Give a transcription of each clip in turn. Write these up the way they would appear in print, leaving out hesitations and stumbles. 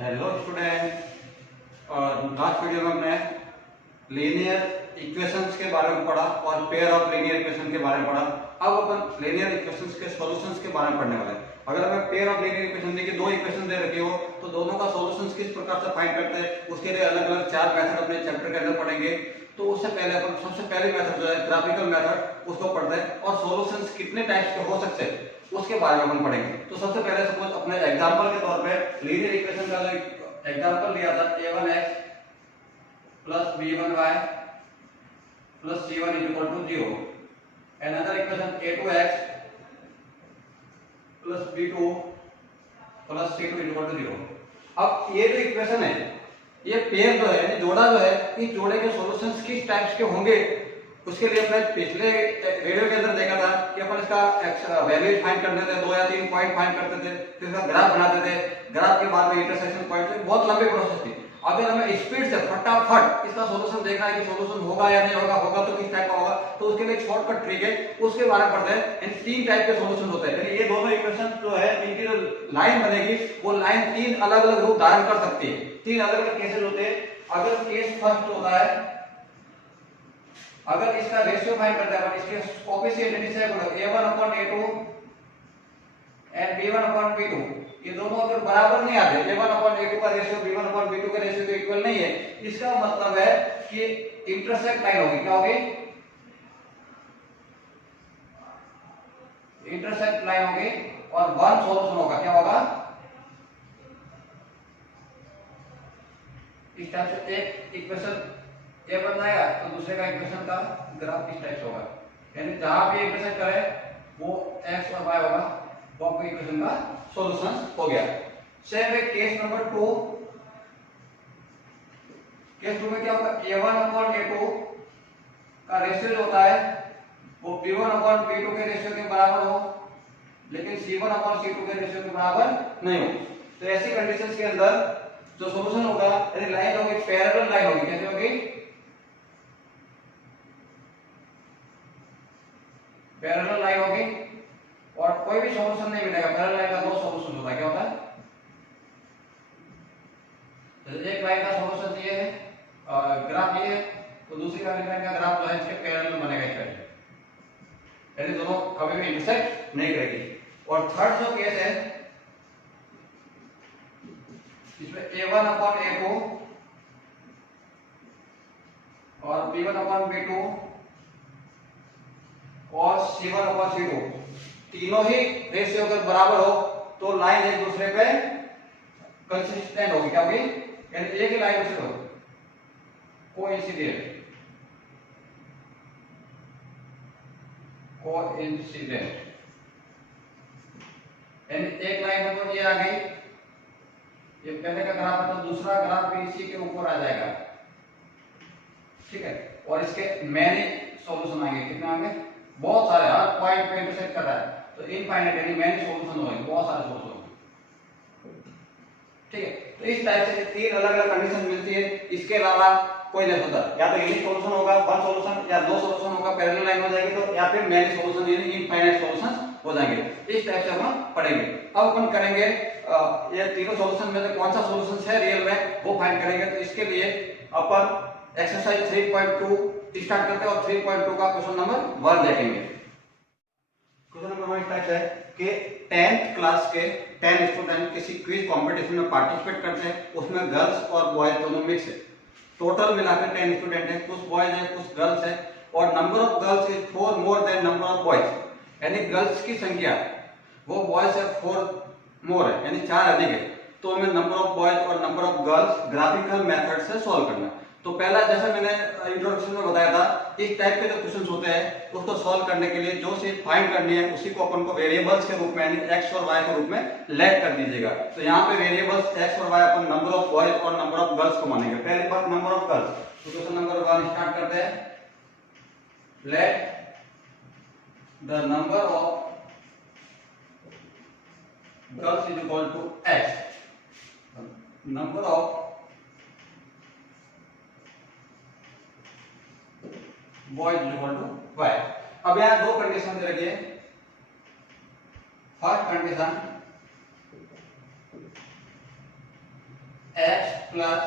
Hello student. और last video में हमने लीनियर इक्वेशंस के बारे में पढ़ा और पेयर ऑफ लीनियर इक्वेशन के बारे में पढ़ा। अब अपन लीनियर इक्वेशंस के सॉल्यूशंस के बारे में पढ़ने वाले हैं। अगर हमें पेयर ऑफ लीनियर इक्वेशन देखिए, दो इक्वेशन दे रखी हो तो दोनों का सॉल्यूशंस किस प्रकार से फाइंड करते हैं, उसके लिए अलग अलग 4 मेथड अपने चैप्टर के अंदर पढ़ेंगे। तो उससे पहले अपन सबसे पहले मेथड जो है ग्राफिकल मेथड, उसको पढ़ते हैं और सॉल्यूशंस कितने टाइप्स के हो सकते हैं उसके बारे में अपन पढ़ेंगे। तो सबसे पहले सपोज अपने एग्जांपल के तौर पे लीनियर इक्वेशन का जो एग्जांपल लिया था a1x plus b1y plus c1 is equal to 0, another equation a2x plus b2 plus c2 is equal to 0। अब ये जो इक्वेशन है, ये पेयर जो है, जोड़ा जो है, इस जोड़े के सॉल्यूशंस किस टाइप्स के होंगे उसके लिए अपने पिछले वीडियो के अंदर देखा था कि अपन इसका वैल्यूज फाइंड करते थे, 2 या 3 पॉइंट फाइंड करते थे, फिर इसका ग्राफ बनाते थे, ग्राफ के बाद में इंटरसेक्शन पॉइंट, बहुत लंबी प्रोसेस थी। अगर हमें स्पीड से फटाफट इसका सॉल्यूशन देखना है कि सॉल्यूशन होगा या नहीं होगा, होगा तो किस टाइप का होगा, तो उसके लिए एक शॉर्टकट ट्रिक है, उसके बारे में पढ़ते हैं। इन 3 टाइप के सॉल्यूशन होते हैं, यानी ये दोनों इक्वेशन जो है इनकी जो लाइन बनेगी वो लाइन 3 अलग अलग रूप धारण कर सकती है। 3 अलग अलग केसेस होते हैं। अगर केस फर्स्ट होता है, अगर इसका रेशियो फाइंड करते हैं अपन, इसके कोएफिशिएंट जैसे a1/a2 एंड b1/b2, ये दोनों अगर बराबर नहीं आते, a1/a2 का रेशियो b1/b2 के रेशियो के इक्वल नहीं है, इसका मतलब है कि इंटरसेक्ट लाइन होगी। क्या होगी? इंटरसेक्ट लाइन होगी और वन सॉल्यूशन होगा। क्या होगा? इस टाइप से एक इक्वेशन ये बनाएगा तो दूसरे का इक्वेशन का ग्राफ इस टाइप से होगा, यानी जहां भी इंटरसेक्ट करे वो x और y होगा, वो आपको इक्वेशन का सॉल्यूशन हो गया। सेम है केस नंबर 2। केस 2 में क्या होगा? a1/a2 का रेशियो जो होता है वो b1/b2 के रेशियो के बराबर हो, लेकिन c1/c2 के रेशियो के बराबर नहीं हो। तो ऐसी कंडीशंस के अंदर जो सॉल्यूशन होगा, यानी लाइन होगी पैरेलल लाइन होगी। कैसे होगी? पैरेलल लाइन होगी और कोई भी सॉल्यूशन नहीं मिलेगा। पैरेलल लाइन का 2 सॉल्यूशन होता है। क्या होता है? तो एक लाइन का सॉल्यूशन चाहिए है, ग्राफ ये है, तो दूसरी लाइन का ग्राफ जो है इसके पैरेलल बनेगा इस तरह, यानी दोनों कभी भी इंटरसेक्ट नहीं करेगी। और थर्ड जो केस है, इसमें a1/a2 और b1/b2 और c1/c2 तीनों ही रेशियो अगर बराबर हो तो लाइन एक दूसरे पे कंसिस्टेंट होगी। क्या होगी? यानी एक ही लाइन से होगी, कोइंसिडेंट। यानी एक लाइन तो ये आ गई, ये पहले का ग्राफ है तो दूसरा ग्राफ भी इसी के ऊपर आ जाएगा। ठीक है, और इसके मैनी सॉल्यूशन आएंगे। कितने आएंगे? बहुत सारे, हर पॉइंट पे इंटरसेक्ट कर रहा है तो इनफाइनाइट यानी मैनी सॉल्यूशन होंगे, बहुत सारे सॉल्यूशन होंगे। ठीक है, तो इस टाइप से 3 अलग अलग कंडीशन मिलती है। इसके अलावा कोई नहीं होता, या तो यूनिक सॉल्यूशन होगा, वन सॉल्यूशन, या 2 सॉल्यूशन होगा, पैरेलल लाइन हो जाएगी, तो या फिर मैनी सॉल्यूशन यानी इनफाइनाइट सॉल्यूशंस हो जाएंगे। इस टाइप से हम पढ़ेंगे। अब अपन करेंगे ये तीनों सॉल्यूशन में से कौन सा सॉल्यूशन है रियल में वो फाइंड करेंगे। तो इसके लिए अपन एक्सरसाइज 3.2 स्टार्ट करते हैं और 3.2 का क्वेश्चन नंबर 1 देखेंगे। क्वेश्चन नंबर 1 टाइप है कि 10th क्लास के 10 स्टूडेंट किसी क्विज कंपटीशन में पार्टिसिपेट करते हैं, उसमें गर्ल्स और बॉयज दोनों मिक्स है। टोटल मिलाकर 10 स्टूडेंट है, कुछ बॉयज है कुछ गर्ल्स है, और number of girls is 4 more than number of boys, यानी गर्ल्स की संख्या वो बॉयज से 4 मोर है, यानी 4 अधिक है। तो हमें नंबर ऑफ बॉयज और number of girls graphical method से सॉल्व करना है। तो पहला, जैसा मैंने इंट्रोडक्शन में बताया था, इस टाइप के जो क्वेश्चंस होते हैं उसको सॉल्व करने के लिए जो चीज फाइंड करनी है उसी को अपन को वेरिएबल्स के रूप में यानी x और y के रूप में लेट कर दीजिएगा। तो यहाँ पे वेरिएबल्स x और y अपन नंबर ऑफ बॉयज और नंबर ऑफ गर्ल्स को मानेंगे। पहली बात नंबर ऑफ गर्ल्स, तो क्वेश्चन नंबर 1 स्टार्ट करते हैं। Let the number of girls is equal to x, number of boys equal to y। अब यहाँ 2 कंडीशन दे रखी है। First condition, x plus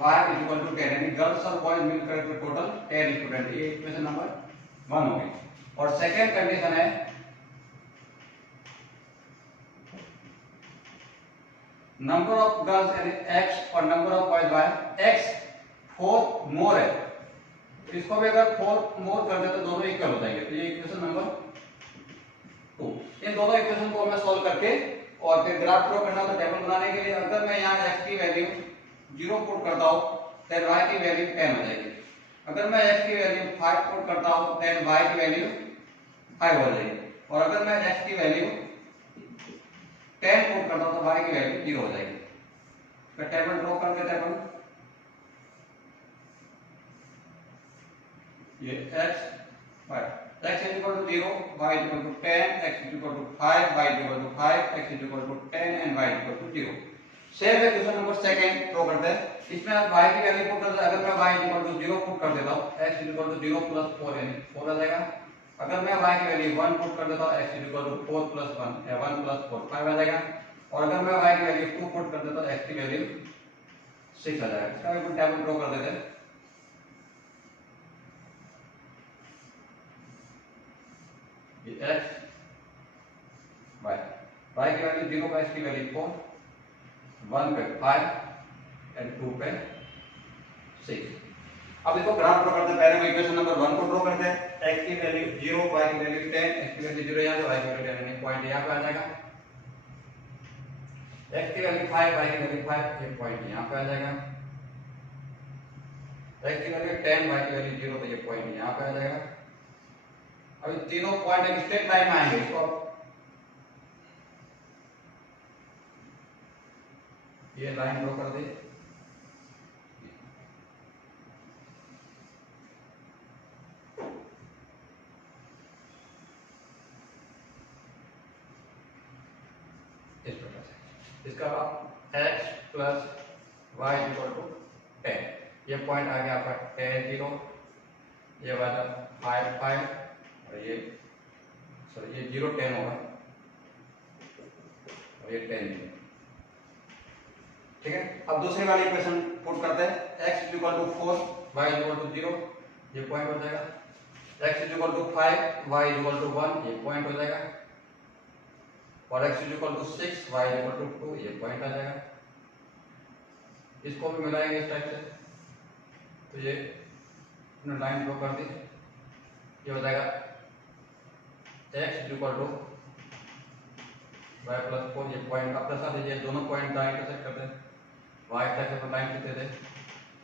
y is equal to 10, यानी गर्ल्स और बॉयज मिलकर के टोटल 10 स्टूडेंट, ये इक्वेशन नंबर 1 हो गई। और सेकंड कंडीशन है नंबर ऑफ गर्ल्स यानी x और number of boys y, x 4 मोर है, इसको भी अगर 4 मोर कर दे तो दोनों इक्वल हो जाएंगे, तो ये इक्वेशन नंबर 2। इन दोनों इक्वेशन को मैं सॉल्व करके और फिर ग्राफ ड्रॉ करना तो टेबल बनाने के लिए अगर मैं यहाँ x की वैल्यू 0 पुट करता हूँ देन y की वैल्यू 10 हो जाएगी, अगर मैं x की वैल्यू 5 पुट करता हूँ देन y की वैल्यू 5 हो जाएगी, और अगर मैं x की वैल्यू 10 पुट करता हूँ तो y की वैल्यू 0 हो जाएगी। तो टेबल ड्रॉ करके टेबल ये x 5 x is equal to 0, y is equal to 10, x is equal to 5, y is equal to 5, x is equal to 10 and y is equal to 0। Same है question number second draw करते हैं, इसमें आप y की value put करते हैं, अगर मैं y is equal to 0 put कर देता हूं x is equal to 0 plus 4 यानी 4 आ जाएगा, अगर मैं y की वैल्यू 1 पुट कर देता हूं x is equal to 4 plus 1 या 1 plus 4 5 आ जाएगा, और अगर मैं y की वैल्यू 2 पुट कर देता हूं x की वैल्यू 6 आ जाएगा। इसका भी टेबल ड्रॉ कर देते हैं, ये x y की वैल्यू 0 पर x की वैल्यू 4, 1 पे 5 एंड 2 पे 6। अब इसको ग्राफ ड्रॉ करते हैं, पहले हम इक्वेशन नंबर 1 को ड्रॉ करते हैं, x की वैल्यू 0, y की वैल्यू 10, x की वैल्यू 0 यहाँ से, y की वैल्यू 10 यानी पॉइंट यहाँ पे आ जाएगा, x की वैल्यू 5, y की वैल्यू 5, ये पॉइंट यहाँ पे आ जाएगा, x की वैल्यू 10, y की वैल्यू 0 तो ये पॉइंट यहाँ पे आ जाएगा। अभी तीनों पॉइंट एक स्ट्रेट लाइन में आएंगे, इसको ये लाइन ड्रॉ कर दे, इस प्रकार से इसका x plus y equal to 10, ये पॉइंट आ गया आपका 10 0, ये वाला 5 5 और ये सॉरी ये 0 10 होगा और ये 10 0, ठीक है। अब दूसरी वाली इक्वेशन पुट करते हैं, x is equal to 4, y is equal to 0, ये पॉइंट हो जाएगा, x is equal to 5, y is equal to 1, ये पॉइंट हो जाएगा, और x is equal to 6, y is equal to 2, ये पॉइंट आ जाएगा। इसको भी मिलाएंगे इस टाइप से, तो ये लाइन ड्रॉ कर दी, ये हो जाएगा x is equal to y plus 4, ये पॉइंट अपने साथ ये दोनों पॉइंट का इंटरसेक्ट करते हैं, y तक से लाइन खींचते थे,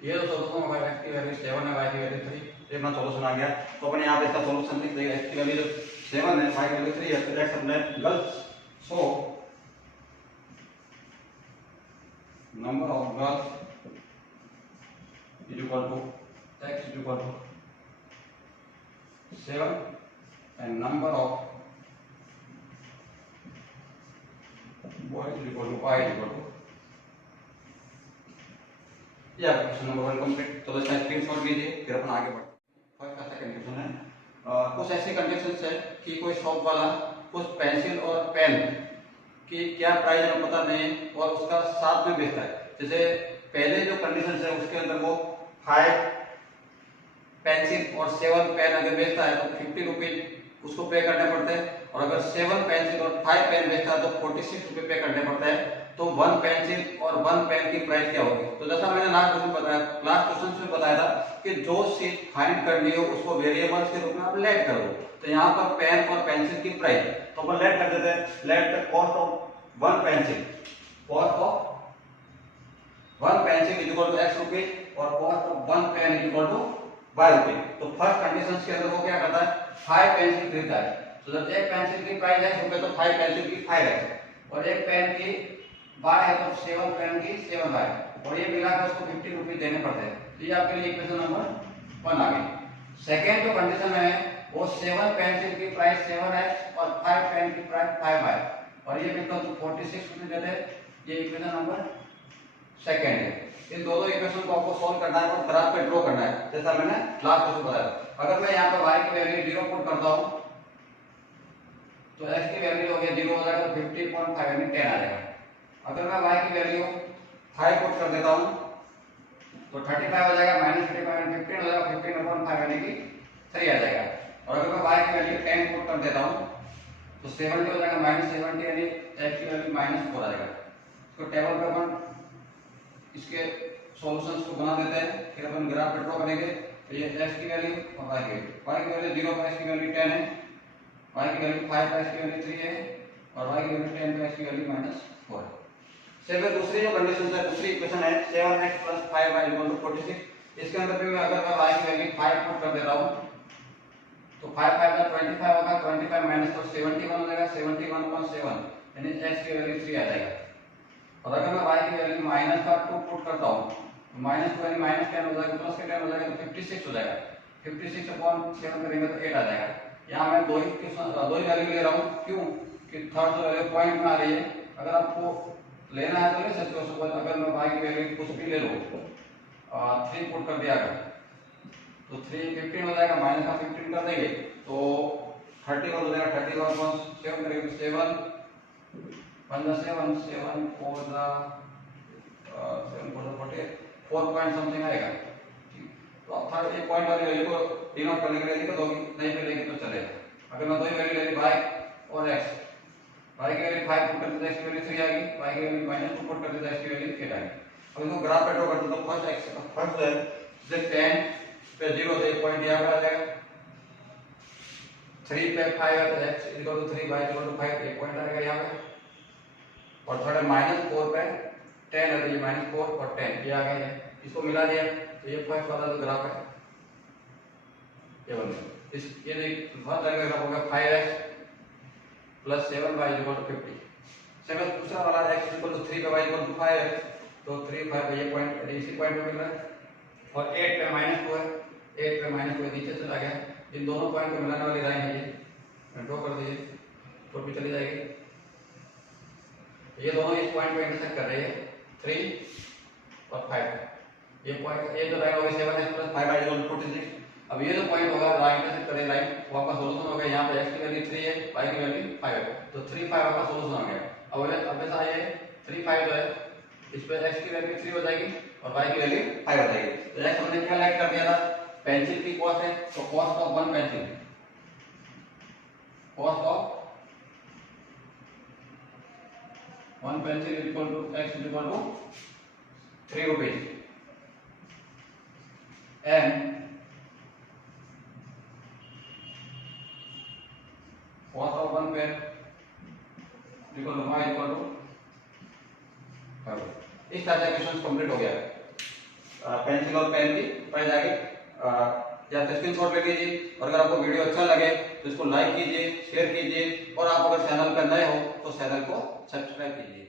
ये जो सोल्यूशन होगा x की वैल्यू 7 है, y की वैल्यू 3, ये अपना सोल्यूशन आ गया। तो अपन यहाँ पे इसका सोल्यूशन लिख देंगे, x की वैल्यू 7 है, y की वैल्यू 3 है, तो x अपने girls, so number of girls is equal to x is equal to 7 and number of boys is equal to y is equal to, या क्वेश्चन नंबर 1 कंप्लीट। तो इसका screenshot लीजिए, फिर अपन आगे बढ़ते हैं। फर्स्ट का सेकंड क्वेश्चन है, कुछ ऐसी कंडीशंस है कि कोई शॉप वाला कुछ पेंसिल और पेन की क्या प्राइस हमें पता नहीं और उसका साथ में बेचता है। जैसे पहले जो कंडीशंस है उसके अंदर वो 5 पेंसिल और 7 पेन अगर बेचता है तो 50 रुपीज उसको पे करने पड़ते हैं, और अगर 7 पेंसिल और 5 पेन बेचता है तो 46 रुपए पे करने पड़ता है। तो 1 पेंसिल और 1 पेन की प्राइस क्या होगी? तो जैसा मैंने लास्ट क्वेश्चन में बताया था कि जो चीज फाइंड करनी हो उसको वेरिएबल्स के रूप में आप लेट कर दो। तो यहाँ पर पेन और पेंसिल की प्राइस तो अपन लेट कर देते हैं, let the cost of 1 pencil, cost of 1 pencil is equal to x rupees और cost of 1 pen is equal to y rupees. तो फर्स्ट कंडीशंस के अंदर वो क्या करता है, 5 पेंसिल खरीदता है, तो जब एक पेंसिल की प्राइस है रुपए तो 5 पेंसिल की 5 है, और एक पेन की बाय है तो 7 पेन की 7 बाय, और ये मिलाकर उसको 50 रुपीज देने पड़ते हैं। तो ये आपके लिए इक्वेशन नंबर 1 आ गई। सेकेंड जो कंडीशन है वो 7 पेंसिल की प्राइस 7 है और 5 पेन की प्राइस 5 बाय, और ये बिल्कुल तो 46 रुपीज देते हैं। ये इक्वेशन नंबर सेकेंड है। इन दोनों इक्वेशन को आपको सॉल्व करना है और ग्राफ पे ड्रॉ करना है, जैसा मैंने लास्ट क्वेश्चन बताया। अगर मैं यहाँ पे y की वैल्यू 0 पुट करता हूँ तो x की वैल्यू हो गया 0 हो जाएगा तो 50.5 यानी 10 आ जाएगा। अगर मैं y की वैल्यू 5 पुट कर देता हूँ तो 35 हो जाएगा, माइनस 35 15 हो जाएगा, 15/5 यानी कि 3 आ जाएगा। और अगर मैं y की वैल्यू 10 पुट कर देता हूँ तो 70 हो जाएगा, माइनस 70 यानी x की वैल्यू -4 आ जाएगा। इसको टेबल पे अपन इसके सॉल्यूशंस को बना देते हैं, फिर अपन ग्राफ पे ड्रॉ करेंगे। तो ये x की वैल्यू और y की वैल्यू 0 पर x की वैल्यू 10 है, y की वैल्यू 5 पर x की वैल्यू 3 है और y की वैल्यू 10 पर x की वैल्यू -4 है। सेम दूसरी जो कंडीशन है, दूसरी इक्वेशन है 7x + 5y = 46। इसके अंदर भी अगर मैं y की वैल्यू 5 पुट कर देता हूँ तो 5 5 का 25 होगा, 25 माइनस तो 71 हो जाएगा, 71/7 यानी x की वैल्यू 3 आ जाएगा। और अगर मैं y की वैल्यू -2 पुट करता हूँ तो -2 यानी -10 हो जाएगा, प्लस के 10 हो जाएगा तो 56 हो जाएगा, 56/7 करेंगे तो 8 आ जाएगा। यहाँ मैं दो ही वैल्यू ले रहा हूँ, क्यों कि थर्ड जो वैल्यू पॉइंट में आ रही है। अगर आपको लेना है तो ले सकते हो। सपोज अगर मैं y की वैल्यू कुछ भी ले लूँ 3 पुट कर दिया अगर तो 3 15 हो जाएगा, माइनस का 15 कर देंगे तो 31 हो जाएगा, 31/7 करेंगे 7 7 7 4 4 पॉइंट समथिंग आएगा। तो अब थर्ड एक पॉइंट वाली वैल्यू को डिनोट करने के लिए दिक्कत होगी, नहीं मिलेगी तो चलेगा। अगर मैं दो ही वैल्यू ले ली y और x, y की वैल्यू 5 पुट करते तो x की वैल्यू 3 आएगी, y की वैल्यू -2 पुट करते तो x की वैल्यू 8 आएगी। अब इसको ग्राफ पे ड्रॉ करते तो फर्स्ट है जैसे 10 पे 0 से एक पॉइंट यहाँ पर आ जाएगा, 3 पे 5 है तो x = 3 y = 5 एक पॉइंट आएगा यहाँ पे। और थर्ड -4 पे 10 है तो ये -4 और 10 ये आ गया है, इसको मिला दिया तो ये फर्स्ट वाला जो ग्राफ है ये बन गया। इस ये फर्स्ट वाला ग्राफ हो गया 5x + 7y = 50। सेकंड दूसरा वाला x = 3 पे y = 5 है तो 3 5 पे ये पॉइंट इसी पॉइंट पे मिल रहा है। और 8 पे -2 है, 8 पे -2 नीचे चला गया, इन दोनों पॉइंट को मिलाने वाली लाइन है ये, ड्रॉ कर दीजिए तो भी चली जाएगी। ये दोनों इस पॉइंट पे इंटरसेक्ट कर रही है 3 और 5। ये पॉइंट ये जो लाइन होगी 7x + 5y = 46। अब ये जो पॉइंट होगा लाइन इंटरसेक्ट करे लाइन वो आपका सॉल्यूशन हो गया। यहाँ पे x की वैल्यू 3 है, y की वैल्यू 5 है तो 3 5 आपका सॉल्यूशन हो गया। अब ऐसा ये 3 5 जो है इस पे x की वैल्यू 3 हो जाएगी और y की वैल्यू 5 हो जाएगी। तो x हमने क्या लाइट कर दिया था, पेंसिल की कॉस्ट है तो cost of 1 pencil, cost of 1 pencil is equal to x is equal to 3 rupees and cost of 1 pen equal to y equal to 5। इस तरह से क्वेश्चन कंप्लीट हो गया। पेंसिल और पेन की प्राइस आगे या तो स्क्रीनशॉट ले लीजिए और अगर आपको वीडियो अच्छा लगे तो इसको लाइक कीजिए, शेयर कीजिए और आप अगर चैनल पर नए हो तो चैनल को सब्सक्राइब कीजिए।